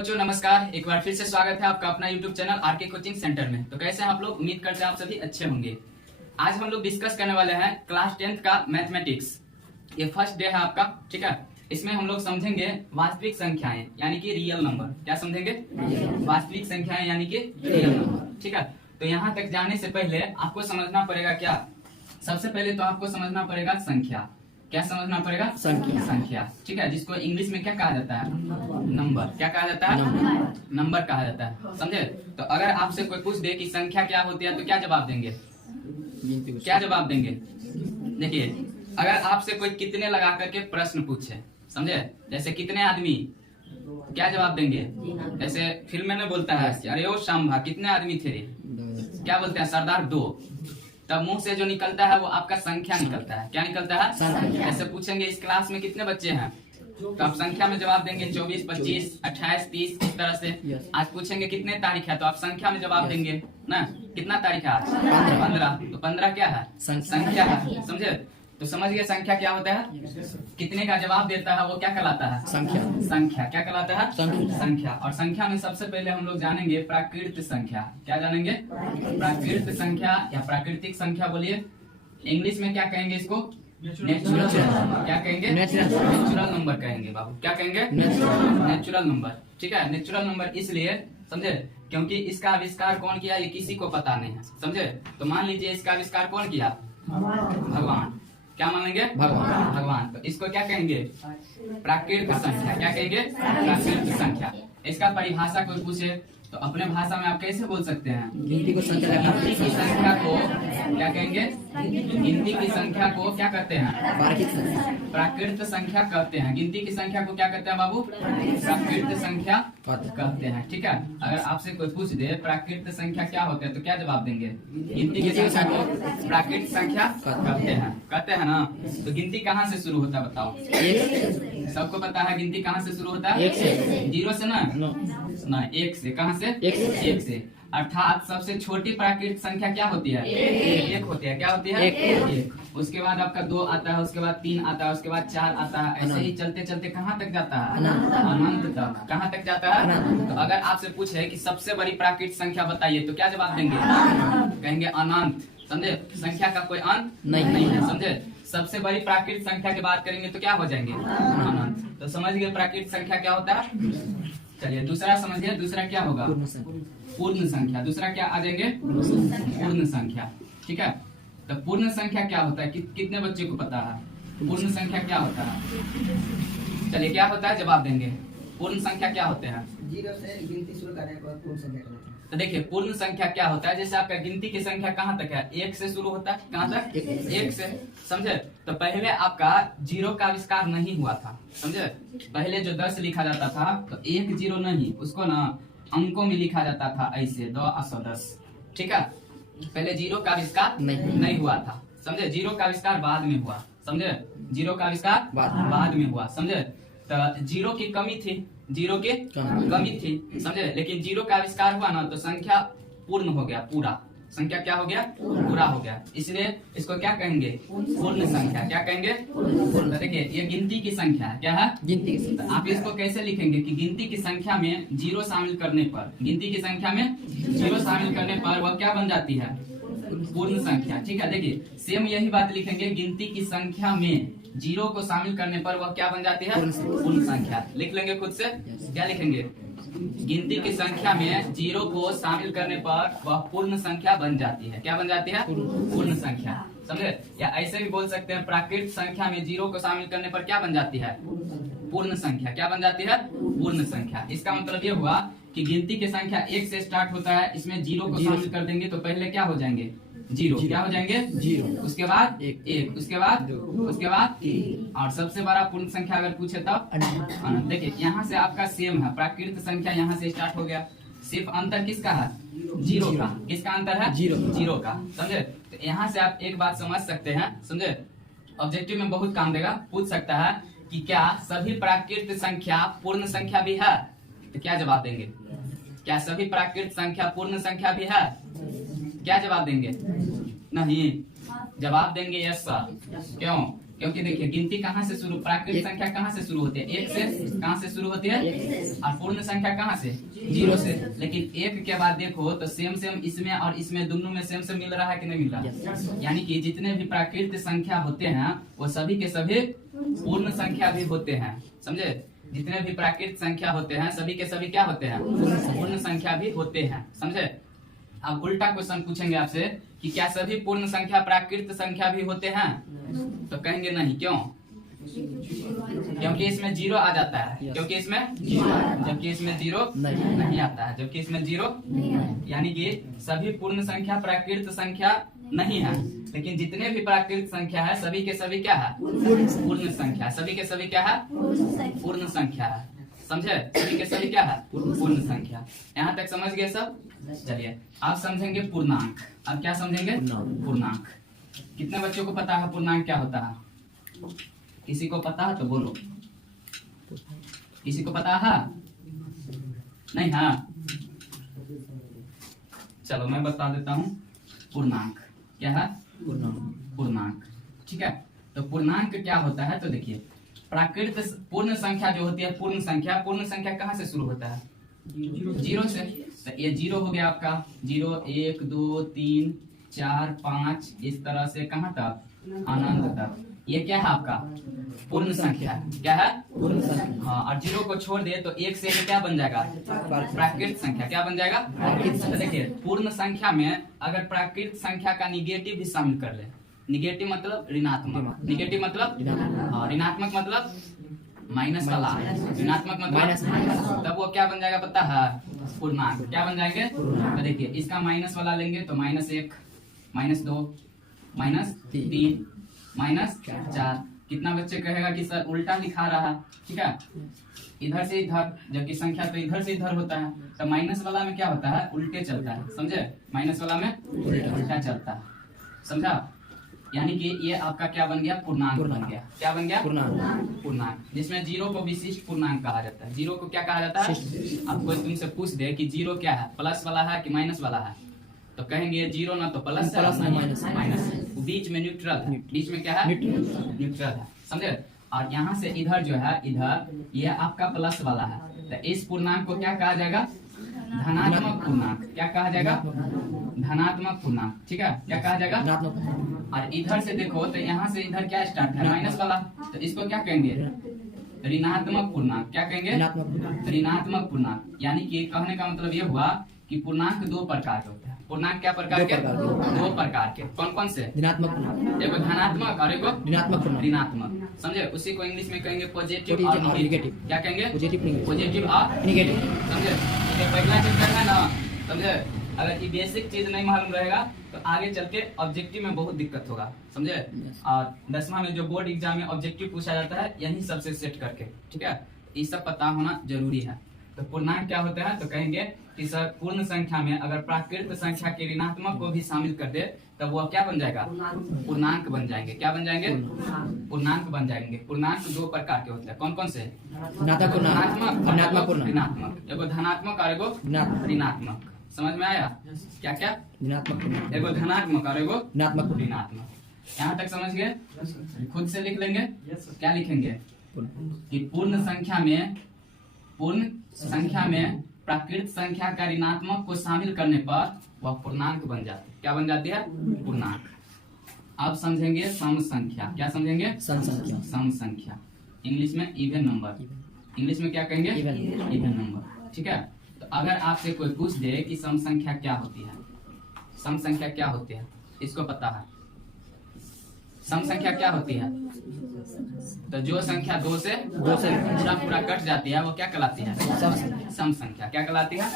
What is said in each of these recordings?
बच्चों नमस्कार। एक बार फिर से स्वागत है आपका अपना YouTube channel RK coaching centre में। तो कैसे हैं आप लोग? उम्मीद करते हैं आप सभी अच्छे होंगे। आज हम लोग डिस्कस करने वाले हैं क्लास 10th का मैथमेटिक्स। ये फर्स्ट डे है आपका, ठीक है। इसमें हम लोग समझेंगे वास्तविक संख्याएं यानी कि रियल नंबर। क्या समझेंगे? वास्तविक संख्याएं यानी कि रियल नंबर, ठीक है। तो यहाँ तक जाने से पहले आपको समझना पड़ेगा क्या? सबसे पहले तो आपको समझना पड़ेगा संख्या। क्या समझना पड़ेगा? संख्या, ठीक है। जिसको इंग्लिश में क्या कहा जाता है? नंबर। क्या कहा जाता है? नंबर कहा जाता है, समझे। तो अगर आपसे कोई पूछ दे कि संख्या क्या होती है तो क्या जवाब देंगे? क्या जवाब देंगे? देखिए, अगर आपसे कोई कितने लगा करके प्रश्न पूछे, समझे, जैसे कितने आदमी, क्या जवाब देंगे? जैसे फिल्म में बोलता है अरे ओ शाम्भा कितने आदमी थे रे, क्या बोलते हैं? सरदार 2। तब मुंह से जो निकलता है वो आपका संख्या निकलता है। क्या निकलता है? ऐसे पूछेंगे इस क्लास में कितने बच्चे हैं, तो आप संख्या में जवाब देंगे 24, 25, 28, 30, इस तरह से। आज पूछेंगे कितने तारीख है, तो आप संख्या में जवाब देंगे ना। कितना तारीख है आज? 15। तो 15 क्या है? संख्या है, समझे। तो समझ गए संख्या क्या होता है? कितने का जवाब देता है वो क्या कहलाता है? संख्या। क्या कहलाता है? संख्या। और संख्या में सबसे पहले हम लोग जानेंगे प्राकृत संख्या। क्या जानेंगे? प्राकृत संख्या या प्राकृतिक संख्या बोलिए। इंग्लिश में क्या कहेंगे इसको? नेचुरल। क्या कहेंगे? नेचुरल नंबर कहेंगे बाबू। क्या कहेंगे? नेचुरल नंबर, ठीक है। नेचुरल नंबर इसलिए, समझे, क्योंकि इसका आविष्कार कौन किया ये किसी को पता नहीं है, समझे। तो मान लीजिए इसका आविष्कार कौन किया? भगवान। क्या मानेंगे? भगवान। तो इसको क्या कहेंगे? प्राकृत संख्या। क्या कहेंगे? प्राकृत संख्या। इसका परिभाषा कोई पूछे तो अपने भाषा में आप कैसे बोल सकते हैं? गिनती की संख्या को क्या कहेंगे? गिनती की संख्या को क्या कहते हैं? प्राकृत संख्या कहते हैं। गिनती की संख्या को क्या कहते हैं बाबू? प्राकृत संख्या कहते हैं, ठीक है। अगर आपसे कोई पूछ दे प्राकृत संख्या क्या होते हैं तो क्या जवाब देंगे? गिनती की संख्या को प्राकृत संख्या कहते हैं ना। तो गिनती कहाँ से शुरू होता है बताओ? सबको पता है गिनती कहाँ से शुरू होता है? 0 से ना 1 से। कहाँ से? 1 से। अर्थात सबसे छोटी प्राकृत संख्या क्या होती है? 1 होती है। क्या होती है? 1। उसके बाद आपका 2 आता है, उसके बाद 3 आता है, उसके बाद 4 आता है। ऐसे ही चलते चलते कहाँ तक जाता है? अनंत तक। कहाँ तक जाता है? तो अगर आपसे पूछे कि सबसे बड़ी प्राकृत संख्या बताइए तो क्या जवाब देंगे? कहेंगे अनंत, समझे। संख्या का कोई अंत नहीं है, समझे। सबसे बड़ी प्राकृत संख्या की बात करेंगे तो क्या हो जाएंगे? अनंत। तो समझ गए प्राकृत संख्या क्या होता है। चलिए दूसरा समझिए। दूसरा क्या होगा? पूर्ण संख्या। दूसरा क्या आ जाएंगे? पूर्ण संख्या, ठीक है। तो पूर्ण संख्या क्या होता है? कितने बच्चे को पता है पूर्ण संख्या क्या होता है? चलिए क्या होता है जवाब देंगे। पूर्ण संख्या क्या होते हैं? 0 से गिनती शुरू करने के बाद पूर्ण संख्या कहलाता है। तो देखिए पूर्ण संख्या क्या होता है, जैसे आपका गिनती की संख्या कहाँ तक है? 1 से शुरू होता है। कहाँ तक? 1 से, समझे। तो पहले आपका 0 का आविष्कार नहीं हुआ था, समझे। पहले जो 10 लिखा जाता था तो 1 0 नहीं, उसको ना अंकों में लिखा जाता था ऐसे 2 8 10, ठीक है। पहले 0 का आविष्कार नहीं हुआ था, समझे। 0 का आविष्कार बाद में हुआ, समझे। 0 का आविष्कार बाद में हुआ, समझे। तो 0 की कमी थी, 0 की कमी थी, समझे। लेकिन 0 का आविष्कार हुआ ना तो संख्या पूर्ण हो गया, पूरा। संख्या क्या हो गया? पूरा हो गया। इसलिए इसको क्या कहेंगे? पूर्ण संख्या। क्या कहेंगे? पूर्ण। देखिए ये गिनती की संख्या है। क्या है? गिनती की। तो आप इसको कैसे लिखेंगे कि गिनती की संख्या में 0 शामिल करने पर, गिनती की संख्या में 0 शामिल करने पर वह क्या बन जाती है? पूर्ण संख्या, ठीक है। देखिए सेम यही बात लिखेंगे। गिनती की संख्या में 0 को शामिल करने पर वह क्या बन जाती है? पूर्ण संख्या। लिख लेंगे खुद से। क्या लिखेंगे? गिनती की संख्या में 0 को शामिल करने पर वह पूर्ण संख्या बन जाती है। क्या बन जाती है? पूर्ण संख्या, समझे। या ऐसे भी बोल सकते हैं प्राकृत संख्या में 0 को शामिल करने पर क्या बन जाती है? पूर्ण संख्या। क्या बन जाती है? पूर्ण संख्या। इसका मतलब ये हुआ कि गिनती की संख्या 1 से स्टार्ट होता है, इसमें 0 को शामिल कर देंगे तो पहले क्या हो जाएंगे? 0। क्या हो जाएंगे? 0। उसके बाद 1, उसके बाद 3, और सबसे बड़ा पूर्ण संख्या अगर पूछे तब अनंत। देखिए यहाँ से आपका सेम है, प्राकृत संख्या यहाँ से स्टार्ट हो गया। सिर्फ अंतर किसका है? 0 का। किसका अंतर है? 0 का, समझे। तो यहाँ से आप एक बात समझ सकते हैं, समझे। ऑब्जेक्टिव में बहुत काम देगा। पूछ सकता है कि क्या सभी प्राकृत संख्या पूर्ण संख्या भी है? तो क्या जवाब देंगे? क्या सभी प्राकृत संख्या पूर्ण संख्या भी है? क्या जवाब देंगे? नहीं। जवाब देंगे यस सर। क्यों? क्योंकि देखिए गिनती कहाँ से शुरू, प्राकृतिक संख्या कहाँ से शुरू होती है, एक से। कहाँ से शुरू होती है, और पूर्ण संख्या कहाँ से, 0 से। लेकिन एक के बाद देखो तो सेम इसमें और इसमें दोनों में सेम मिल रहा है कि नहीं मिल रहा है। यानी कि जितने भी प्राकृतिक संख्या होते हैं वो सभी के सभी पूर्ण संख्या भी होते हैं, समझे। जितने भी प्राकृतिक संख्या होते हैं सभी के सभी क्या होते हैं, पूर्ण संख्या भी होते हैं, समझे। अब उल्टा क्वेश्चन पूछेंगे आपसे कि क्या सभी पूर्ण संख्या प्राकृतिक संख्या भी होते हैं, तो कहेंगे नहीं। क्यों? क्योंकि इसमें 0 आ जाता है, क्योंकि इसमें जबकि इसमें 0 नहीं आता है, जबकि इसमें 0। यानी कि सभी पूर्ण संख्या प्राकृतिक संख्या नहीं है, लेकिन जितने भी प्राकृतिक संख्या है सभी के सभी क्या है, पूर्ण संख्या। सभी के सभी क्या है, पूर्ण संख्या है, समझे। सभी के सभी क्या है, पूर्ण संख्या। यहाँ तक समझ गए सब। चलिए आप समझेंगे पूर्णांक। अब क्या समझेंगे, पूर्णांक। कितने बच्चों को पता है पूर्णांक क्या होता है? किसी को पता है तो बोलो। किसी को पता है? नहीं है? चलो मैं बता देता हूँ। पूर्णांक क्या है, पूर्णांक, ठीक है। तो पूर्णांक क्या होता है, तो देखिए प्राकृतिक पूर्ण संख्या जो होती है, पूर्ण संख्या कहाँ से शुरू होता है, 0 से। तो ये 0 हो गया आपका, 0 1 2 3 4 5 इस तरह से कहाँ तक, अनंत तक। ये क्या है आपका पूर्ण संख्या, क्या है, पूर्ण संख्या। हाँ, और 0 को छोड़ दे तो 1 से ये क्या बन जाएगा, प्राकृतिक संख्या। क्या बन जाएगा, तो देखिए पूर्ण संख्या में अगर प्राकृतिक संख्या का निगेटिव भी शामिल कर ले, निगेटिव मतलब ऋणात्मक, निगेटिव मतलब ऋणात्मक मतलब माइनस वाला, ऋणात्मक मतलब तब वो क्या बन जाएगा पता है, पूर्णांक। क्या बन जाएंगे, तो देखिए इसका माइनस वाला लेंगे तो -1 -2 -3 -4। कितना बच्चे कहेगा कि सर उल्टा लिखा रहा, ठीक है, इधर से इधर, जबकि संख्या तो इधर से इधर होता है। तो माइनस वाला में क्या होता है, उल्टे चलता है, समझे। माइनस वाला में उल्टा चलता है, समझा। यानी कि ये आपका क्या बन गया, पूर्णांक बन गया। क्या बन गया, पूर्णांक। जिसमें 0 को विशिष्ट पूर्णांक कहा जाता है। 0 को क्या कहा जाता है, अब कोई तुमसे पूछ दे कि 0 क्या है, प्लस वाला है कि माइनस वाला है, तो कहेंगे 0 ना तो प्लस है ना माइनस, बीच में न्यूट्रल है। बीच में क्या है, न्यूट्रल है, समझे। और यहाँ से इधर जो है, इधर ये आपका प्लस वाला है, तो इस पूर्णांक को क्या कहा जाएगा, धनात्मक पूर्णांक। क्या कहा जाएगा, धनात्मक पूर्णांक, ठीक है। क्या कहा जाएगा, और इधर से देखो तो यहाँ से इधर क्या स्टार्ट है, माइनस वाला, तो इसको क्या कहेंगे, ऋणात्मक पूर्णांक। क्या कहेंगे, ऋणात्मक पूर्णांक। यानी कि कहने का मतलब ये हुआ कि पूर्णांक 2 प्रकार के होते हैं। पूर्णांक क्या प्रकार के, 2 प्रकार के। कौन कौन से, धनात्मक, एगो धनात्मक और एगो ऋणात्मक, समझे। उसी को इंग्लिश में कहेंगे पॉजिटिव और निगेटिव। क्या कहेंगे, पॉजिटिव और निगेटिव, समझे। ये पहला चैप्टर है ना, समझे। अगर ये बेसिक चीज नहीं मालूम रहेगा तो आगे चल के ऑब्जेक्टिव में बहुत दिक्कत होगा, समझे। और 10वां में जो बोर्ड एग्जाम में ऑब्जेक्टिव पूछा जाता है, यही सबसे सेट करके, ठीक है। ये सब पता होना जरूरी है। तो पूर्णांक क्या होता है, तो कहेंगे कि सर पूर्ण संख्या में अगर प्राकृतिक संख्या के ऋणात्मक को भी शामिल कर दे तब वो क्या बन जाएगा, पूर्णांक बन जाएंगे। क्या बन जाएंगे, पूर्णांक बन जाएंगे। पूर्णांक 2 प्रकार के होते हैं। कौन कौन से, धनात्मक, ऋणात्मक। एगो धनात्मक और एगो ऋणात्मक। समझ में आया, क्या क्या, एगो धनात्मक और एगो ऋणात्मक। यहाँ तक समझ गए, खुद से लिख लेंगे। क्या लिखेंगे कि पूर्ण संख्या में प्राकृतिक संख्या का ऋणात्मक को शामिल करने पर वह पूर्णांक बन जाती है। क्या बन जाती है, पूर्णांक। अब समझेंगे सम संख्या। क्या समझेंगे, सम संख्या। इंग्लिश में इवन नंबर। इंग्लिश में क्या कहेंगे, इवन नंबर, ठीक है। तो अगर आपसे कोई पूछ दे कि सम संख्या क्या होती है, सम संख्या क्या होती है, इसको पता है सम संख्या क्या होती है, तो जो संख्या 2 से पूरा कट जाती है वो क्या कहलाती है, सम संख्या। क्या कहलाती है,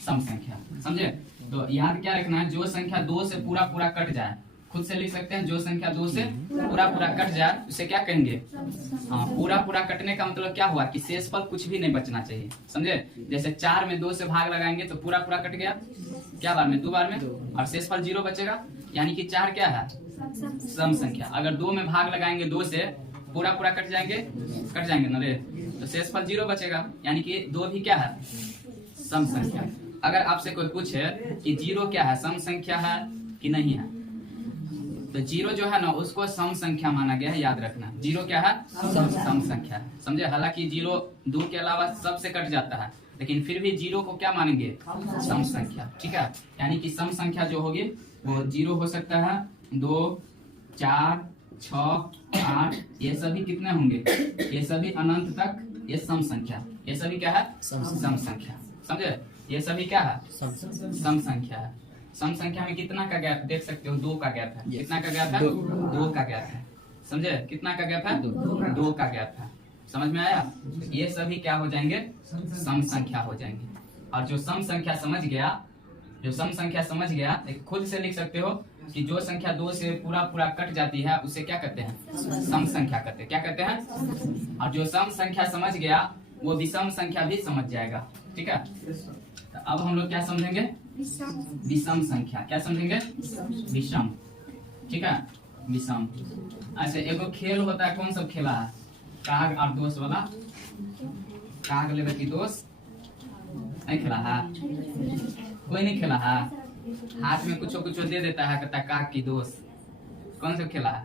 सम संख्या, समझे। तो याद क्या रखना है, जो संख्या 2 से पूरा कट जाए, खुद से लिख सकते हैं, जो संख्या 2 से पूरा कट जाए उसे क्या कहेंगे, हाँ, पूरा कटने का मतलब क्या हुआ कि शेषफल कुछ भी नहीं बचना चाहिए, समझे। जैसे 4 में 2 से भाग लगाएंगे तो पूरा कट गया, क्या बार में, 2 बार में, और शेषफल 0 बचेगा। यानी कि 4 क्या है, सम संख्या। अगर 2 में भाग लगाएंगे 2 से पूरा कट जाएंगे ना रे, तो शेषफल 0 बचेगा। यानी कि 2 भी क्या है, सम संख्या। अगर आपसे कोई पूछे कि 0 क्या है, सम संख्या है कि नहीं है, तो जीरो जो है ना उसको सम संख्या माना गया है, याद रखना। जीरो क्या है? सम संख्या है, समझे। हालांकि जीरो 2 के अलावा सबसे कट जाता है, लेकिन फिर भी जीरो को क्या मानेंगे? सम संख्या, ठीक है। यानी कि सम संख्या जो होगी वो जीरो हो सकता है, 2, 4, 6, 8, ये सभी कितने होंगे? ये सभी अनंत तक ये सम संख्या, ये सभी क्या है? सम संख्या, समझे। ये सभी क्या है? सम संख्या है। सम संख्या में कितना का गैप देख सकते हो? 2 का गैप है। कितना का गैप है? 2 का गैप है, समझे। कितना का गैप है? 2 का गैप है, समझ में आया। ये सभी क्या हो जाएंगे? सम संख्या हो जाएंगे। और जो सम संख्या समझ गया, जो सम संख्या समझ गया, खुद से लिख सकते हो कि जो संख्या 2 से पूरा पूरा कट जाती है उसे क्या कहते हैं? सम संख्या कहते हैं। क्या कहते हैं? और जो सम संख्या समझ गया वो विषम संख्या भी समझ जाएगा, ठीक है। तो अब हम लोग क्या समझेंगे? विषम संख्या। क्या समझेंगे? विषम, ठीक है, विषम। अच्छा, एगो खेल होता है, कौन सा खेला है? काग और दोस्त वाला। काग लेवे की दोस्त नहीं खेला है? कोई नहीं खेला है? हाथ में कुछ कुछ दे देता है, कहता है काग की दोस्त। कौन सा खेला है?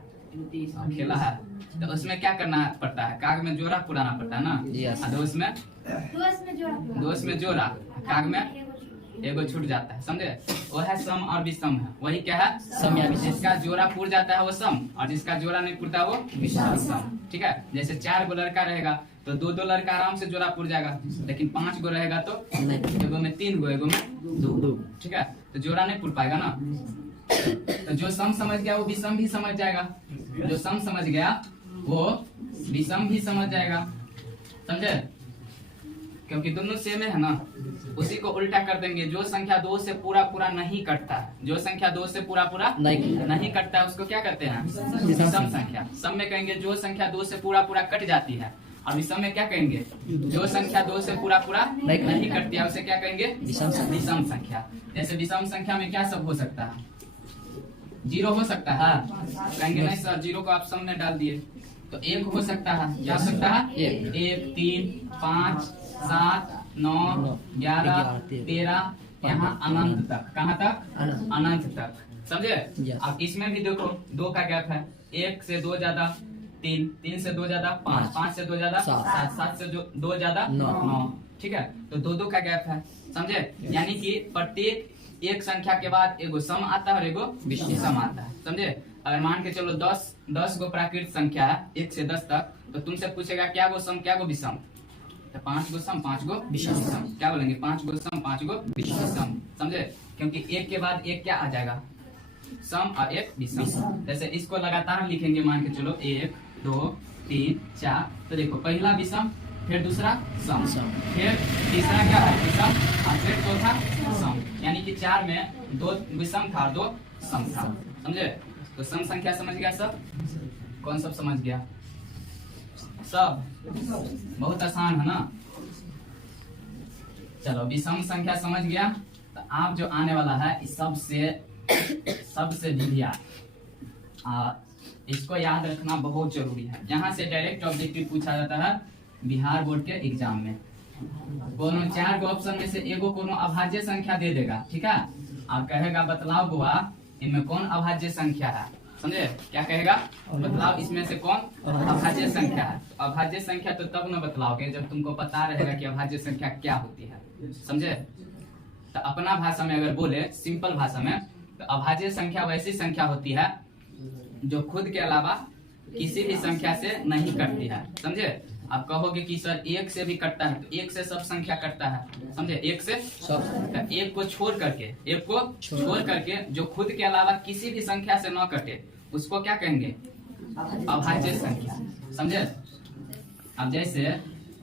खेला है। तो उसमें क्या करना पड़ता है? काग में जोड़ा पुराना पड़ता है ना। yes. दोस्त में जोड़ा, काग में एगो छूट जाता है, समझे। वो है सम और विषम है। वही क्या है? सम या विषम। जिसका जोड़ा पुर जाता है वो सम, और जिसका जोड़ा नहीं पुरता वो विषम, ठीक है। जैसे 4 गो लड़का रहेगा तो 2 लड़का आराम से जोड़ा पुर जाएगा, लेकिन 5 गो रहेगा तो एगो में 3 गो, एगो में 2, ठीक है। तो जोड़ा नहीं पुर पाएगा ना। तो जो सम समझ गया वो विषम भी समझ जाएगा, जो सम समझ गया वो विषम भी समझ जाएगा, समझे। क्योंकि दोनों सेम है ना। उसी को उल्टा कर देंगे। जो संख्या 2 से पूरा पूरा नहीं कटता है, जो संख्या 2 से पूरा पूरा नहीं कटता है उसको क्या कहते हैं? विषम संख्या। सम में कहेंगे जो संख्या 2 से पूरा पूरा कट जाती है, और विषम में क्या कहेंगे? जो संख्या 2 से पूरा पूरा नहीं कटती है उसे क्या कहेंगे? विषम संख्या। जैसे विषम संख्या में क्या सब हो सकता है? 0 हो सकता है? कहेंगे नहीं सर, 0 को आप सम में डाल दिए। तो 1 हो सकता है, क्या हो सकता है? 1, 3, 5, 7, 9, 11, 13, यहाँ अनंत तक। कहाँ तक? अनंत तक, समझे। अब इसमें भी देखो 2 का गैप है। 1 से 2 ज्यादा 3, 3 से 2 ज्यादा 5, 5 से 2 ज्यादा 7, 7 से 2 ज्यादा 9, ठीक है। तो 2 का गैप है, समझे। यानी कि प्रत्येक एक संख्या के बाद एगो सम आता है और एगो विषम आता है, समझे। अगर मान के चलो 10 गो प्राकृत संख्या है 1 से 10 तक, तो तुमसे पूछेगा क्या गो सम क्या गो विषम? तो 5 गो सम 5 गो विषम। क्या बोलेंगे? 5 गो सम 5 गो विषम, समझे। क्योंकि एक के बाद एक क्या आ जाएगा? सम और एक विषम। जैसे इसको लगातार लिखेंगे, मान के चलो 1, 2, 3, 4। तो देखो पहला विषम, फिर दूसरा सम, फिर तीसरा क्या है? विषम, और फिर चौथा सम। यानी कि 4 में 2 विषम था और 2 सम था, समझे। तो सम संख्या समझ गया सब? कौन सब समझ गया? सब बहुत आसान है ना। चलो, विषम संख्या समझ गया। तो आप जो आने वाला है सबसे विधिया, इसको याद रखना बहुत जरूरी है। यहाँ से डायरेक्ट ऑब्जेक्टिव पूछा जाता है बिहार बोर्ड के एग्जाम में। कोनो 4 गो ऑप्शन में से एगो कोनो अभाज्य संख्या दे देगा, ठीक है। और कहेगा बतलाओ बुआ इनमें कौन अभाज्य संख्या है, समझे। क्या कहेगा? बतलाओ इसमें से कौन अभाज्य संख्या है। अभाज्य संख्या तो तब न बतलाओगे जब तुमको पता रहेगा कि अभाज्य संख्या क्या होती है, समझे। तो अपना भाषा में अगर बोले, सिंपल भाषा में, तो अभाज्य संख्या वैसी संख्या होती है जो खुद के अलावा किसी भी संख्या से नहीं कटती है, समझे। आप कहोगे कि सर 1 से भी कटता है, तो 1 से सब संख्या कटता है, समझे। 1 से सब, 1 को छोड़ करके जो खुद के अलावा किसी भी संख्या से न कटे उसको क्या कहेंगे? अभाज्य संख्या, समझे। अब जैसे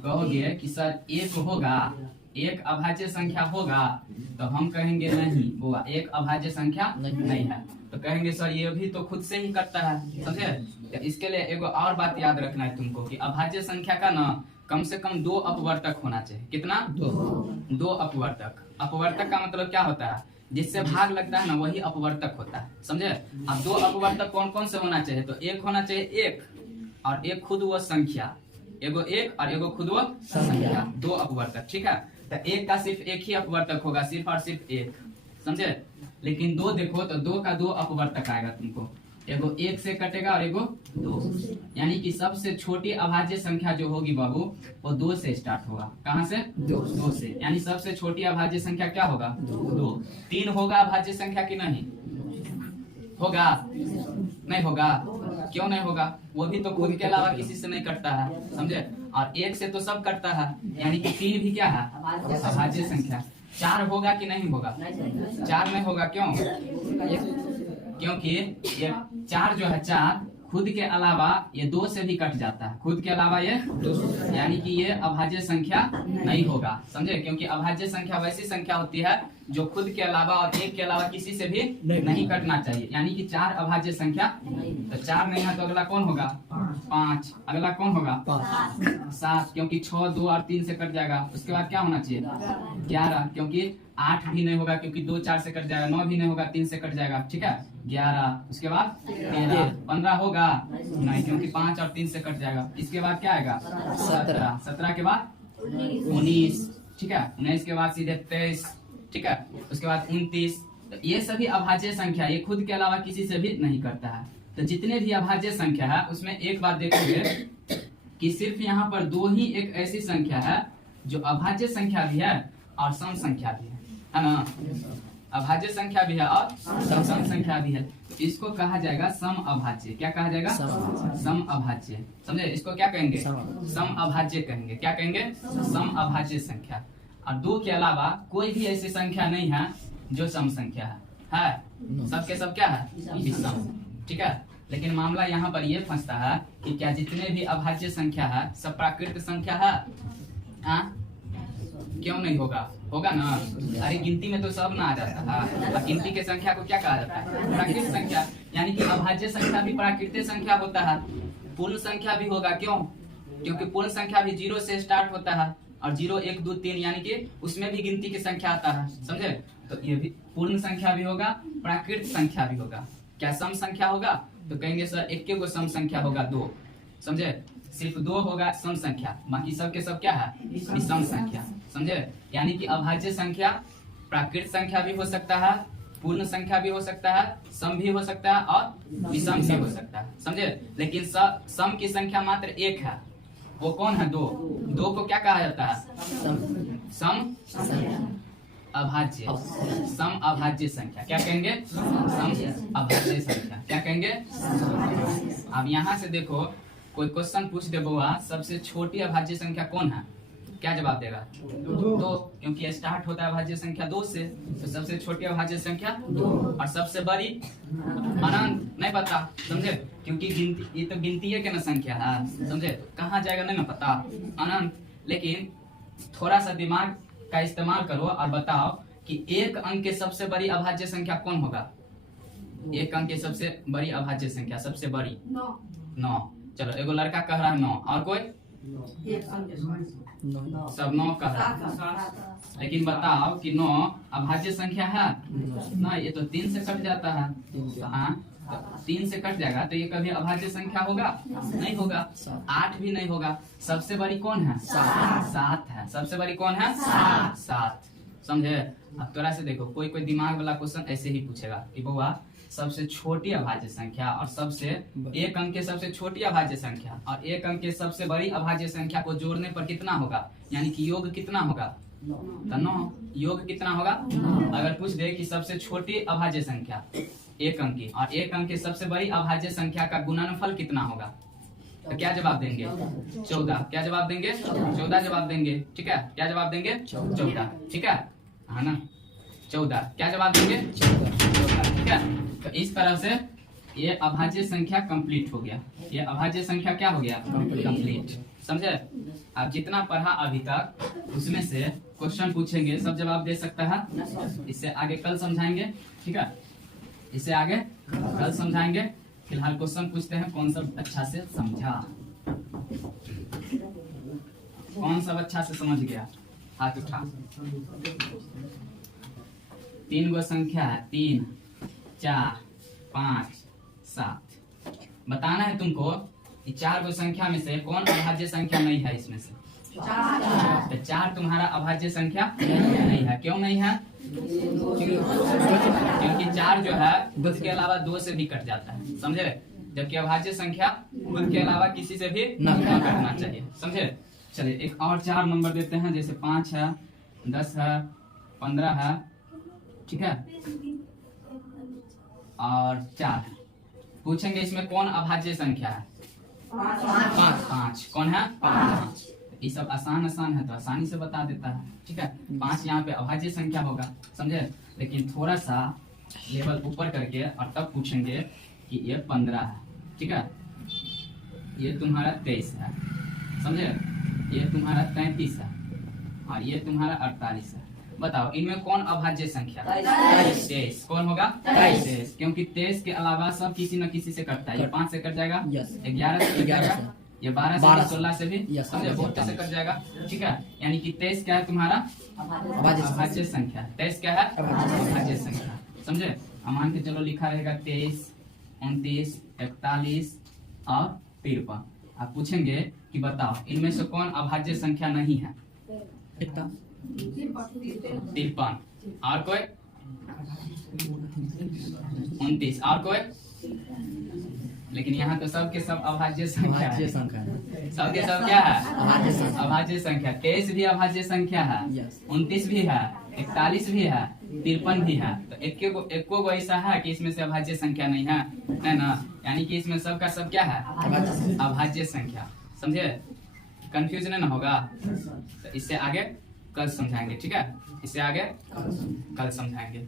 कहोगे कि सर 1 होगा, 1 अभाज्य संख्या होगा, तो हम कहेंगे नहीं वो 1 अभाज्य संख्या नहीं है। तो कहेंगे सर ये भी तो खुद से ही करता है, समझे। तो इसके लिए एगो और बात याद रखना है तुमको कि अभाज्य संख्या का ना कम से कम 2 अपवर्तक होना चाहिए। कितना? 2 अपवर्तक। अपवर्तक का मतलब क्या होता है? जिससे भाग लगता है ना वही अपवर्तक होता है, समझे। अब 2 अपवर्तक कौन कौन से होना चाहिए? तो 1 होना चाहिए 1, और एक खुद वो संख्या, एगो 1 और एगो खुद वो संख्या, 2 अपवर्तक, ठीक है। तो 1 का सिर्फ एक ही अपवर्तक होगा, सिर्फ और सिर्फ 1, समझे। लेकिन 2 देखो तो 2 का 2 अपवर्तक आएगा तुमको, एगो 1 से कटेगा और एगो 2 से, यानी कि सबसे छोटी अभाज्य संख्या जो होगी बाबू वो 2 से स्टार्ट होगा। कहाँ से? 2 से, यानी सबसे छोटी अभाज्य संख्या क्या होगा? 2। 3 होगा अभाज्य संख्या की नहीं होगा? नहीं होगा। क्यों नहीं होगा? वो भी तो खुद के अलावा किसी से नहीं कटता है, समझे? और 1 से तो सब कटता है, यानी कि 3 भी क्या है? अभाज्य संख्या। 4 होगा कि नहीं होगा? 4 नहीं होगा। क्यों? क्योंकि ये 4 जो है 4 खुद के अलावा ये 2 से भी कट जाता है, खुद के अलावा ये 2, यानी कि ये अभाज्य संख्या नहीं होगा, समझे? क्योंकि अभाज्य संख्या वैसी संख्या होती है जो खुद के अलावा और 1 के अलावा किसी से भी नहीं कटना चाहिए, यानी कि 4 अभाज्य संख्या। तो 4 नहीं है तो अगला कौन होगा? 5। अगला कौन होगा? 7, क्योंकि 6 2 और 3 से कट जाएगा। उसके बाद क्या होना चाहिए? 11, क्योंकि 8 भी नहीं होगा क्योंकि 2 4 से कट जाएगा। 9 भी नहीं होगा 3 से कट जाएगा, ठीक है? 11, उसके बाद 13, 15 होगा नहीं क्योंकि 5 और 3 से कट जाएगा। इसके बाद क्या आएगा? 17, 17 के बाद 19, ठीक है? 19 के बाद सीधे 23, ठीक है? उसके बाद 29। तो ये सभी अभाज्य संख्या ये खुद के अलावा किसी से भी नहीं करता है। तो जितने भी अभाज्य संख्या है उसमें एक बात देखोगे कि सिर्फ यहाँ पर 2 ही एक ऐसी संख्या है जो अभाज्य संख्या भी है और सम संख्या भी है ना? अभाज्य संख्या भी है और सम संख्या भी है। तो इसको कहा जाएगा सम अभाज्य। क्या कहा जाएगा? सम अभाज्य। समझे? इसको क्या कहेंगे? सम अभाज्य कहेंगे। क्या कहेंगे? सम अभाज्य संख्या। और 2 के अलावा कोई भी ऐसी संख्या नहीं है जो सम संख्या है? सबके सब क्या है? विषम, ठीक है? लेकिन मामला यहाँ पर ये फंसता है कि क्या जितने भी अभाज्य संख्या है सब प्राकृत संख्या है? हाँ? क्यों नहीं होगा? होगा ना? अरे गिनती में तो सब ना आ जाता है। और गिनती के संख्या को क्या कहा जाता है? प्राकृत संख्या। यानी कि अभाज्य संख्या भी प्राकृतिक संख्या होता है, पूर्ण संख्या भी होगा। क्यों? क्योंकि पूर्ण संख्या भी 0 से स्टार्ट होता है और 0 1 2 3 यानी कि उसमें भी गिनती की संख्या आता है, समझे? तो ये भी पूर्ण संख्या भी होगा, प्राकृत संख्या भी होगा। क्या सम संख्या होगा? तो कहेंगे सर एक गो सम संख्या होगा 2, समझे? सिर्फ 2 होगा सम संख्या, बाकी सब के सब क्या है? विषम संख्या, समझे? यानी कि अभाज्य संख्या प्राकृत संख्या भी हो सकता है, पूर्ण संख्या भी हो सकता है, सम भी हो सकता है और विषम भी हो सकता है, समझे? लेकिन सम की संख्या मात्र 1 है। वो कौन है? 2। 2 को क्या कहा जाता है? सम अभाज्य। सम अभाज्य संख्या क्या कहेंगे? सम अभाज्य संख्या। क्या कहेंगे? अब यहाँ से देखो कोई क्वेश्चन पूछ दे बउआ सबसे छोटी अभाज्य संख्या कौन है? क्या जवाब देगा? 2, क्योंकि स्टार्ट होता है अभाज्य संख्या 2 से। तो सबसे छोटी अभाज्य संख्या 2 और सबसे बड़ी अनंत नहीं पता, समझे? क्योंकि गिनती ये तो गिनती है ना संख्या है, समझे? तो कहाँ जाएगा नहीं ना पता, अनंत। लेकिन थोड़ा सा दिमाग का इस्तेमाल करो और बताओ कि 1 अंक के सबसे बड़ी अभाज्य संख्या कौन होगा? 1 अंक की सबसे बड़ी अभाज्य संख्या, सबसे बड़ी 9। चलो एगो लड़का कह रहा है 9, और कोई? सब 9 कह रहा है। लेकिन बताओ कि 9 अभाज्य संख्या है? ना, ये तो 3 से कट जाता है। हाँ, 3 से कट जाएगा तो ये कभी अभाज्य संख्या होगा? नहीं होगा। 8 भी नहीं होगा। सबसे बड़ी कौन है? 7 है। सबसे बड़ी कौन है? 7, समझे? अब थोड़ा से देखो कोई दिमाग वाला क्वेश्चन ऐसे ही पूछेगा कि बउआ सबसे छोटी अभाज्य संख्या और सबसे 1 अंक के सबसे छोटी अभाज्य संख्या और 1 अंक के सबसे बड़ी अभाज्य संख्या को जोड़ने पर कितना होगा? यानी कि योग कितना होगा? 9। योग कितना होगा? अगर पूछ दे कि सबसे छोटी अभाज्य संख्या 1 अंक की और 1 अंक की सबसे बड़ी अभाज्य संख्या का गुणनफल कितना होगा? तो क्या जवाब देंगे? 14। क्या जवाब देंगे? 14 जवाब देंगे, ठीक है? क्या जवाब देंगे? 14, ठीक है? हाँ ना, 14। क्या जवाब देंगे? 14, ठीक है? तो इस तरह से ये अभाज्य संख्या कंप्लीट हो गया। ये अभाज्य संख्या क्या हो गया? कंप्लीट, समझे? आप जितना पढ़ा अभी तक उसमें से क्वेश्चन पूछेंगे सब जवाब दे सकता है। इससे आगे कल समझाएंगे, ठीक है? इससे आगे कल समझाएंगे। फिलहाल क्वेश्चन पूछते हैं कौन सब अच्छा से समझा, कौन सब अच्छा से समझ गया? हाथ उठा। 3 गो संख्या है, 3 4 5 7। बताना है तुमको कि 4 गो संख्या में से कौन अभाज्य संख्या नहीं है। इसमें से तो 4 तुम्हारा अभाज्य संख्या नहीं है। क्यों नहीं है? क्योंकि 4 जो है खुद के अलावा 2 से भी कट जाता है, समझे। जबकि अभाज्य संख्या खुद के अलावा किसी से भी न कटना चाहिए, समझे। चलिए एक और 4 नंबर देते हैं, जैसे 5 है, 10 है, 15 है, ठीक है, और 4 है। पूछेंगे इसमें कौन अभाज्य संख्या है? 5। कौन है? 5। ये सब आसान है तो आसानी से बता देता है, ठीक है। 5 यहाँ पे अभाज्य संख्या होगा, समझे। लेकिन थोड़ा सा लेवल ऊपर करके और तब पूछेंगे कि ये 15 है, ठीक है, ये तुम्हारा 23 है, समझे, ये तुम्हारा 33 है और ये तुम्हारा 48 है। बताओ इनमें कौन अभाज्य संख्या? 23। कौन होगा? 23, क्योंकि 23 के अलावा सब किसी न किसी से कटता है। ये 5 से कट जाएगा, 11 से कट जाएगा, ये 12 से, 16 से भी, समझे, बहुत से कट जाएगा, ठीक है। यानी कि 23 क्या है तुम्हारा? अभाज्य संख्या। 23 क्या है? अभाज्य संख्या, समझे। मान के चलो लिखा रहेगा 23, 29, 41 और 53। आप पूछेंगे कि बताओ इनमें से कौन अभाज्य संख्या नहीं है? 53। और कोई? 29। और कोई? लेकिन यहाँ तो सबके सब अभाज्य संख्या है। सबके सब क्या है? अभाज्य संख्या। 23 भी अभाज्य संख्या है, 29 भी है, 41 भी है, 53 भी है। तो एको गो ऐसा है कि इसमें से अभाज्य संख्या नहीं है ना। यानी कि इसमें सबका सब क्या है? अभाज्य संख्या, समझे। कंफ्यूजन ना होगा तो इससे आगे कल समझाएंगे, ठीक है। इससे आगे कल समझाएंगे।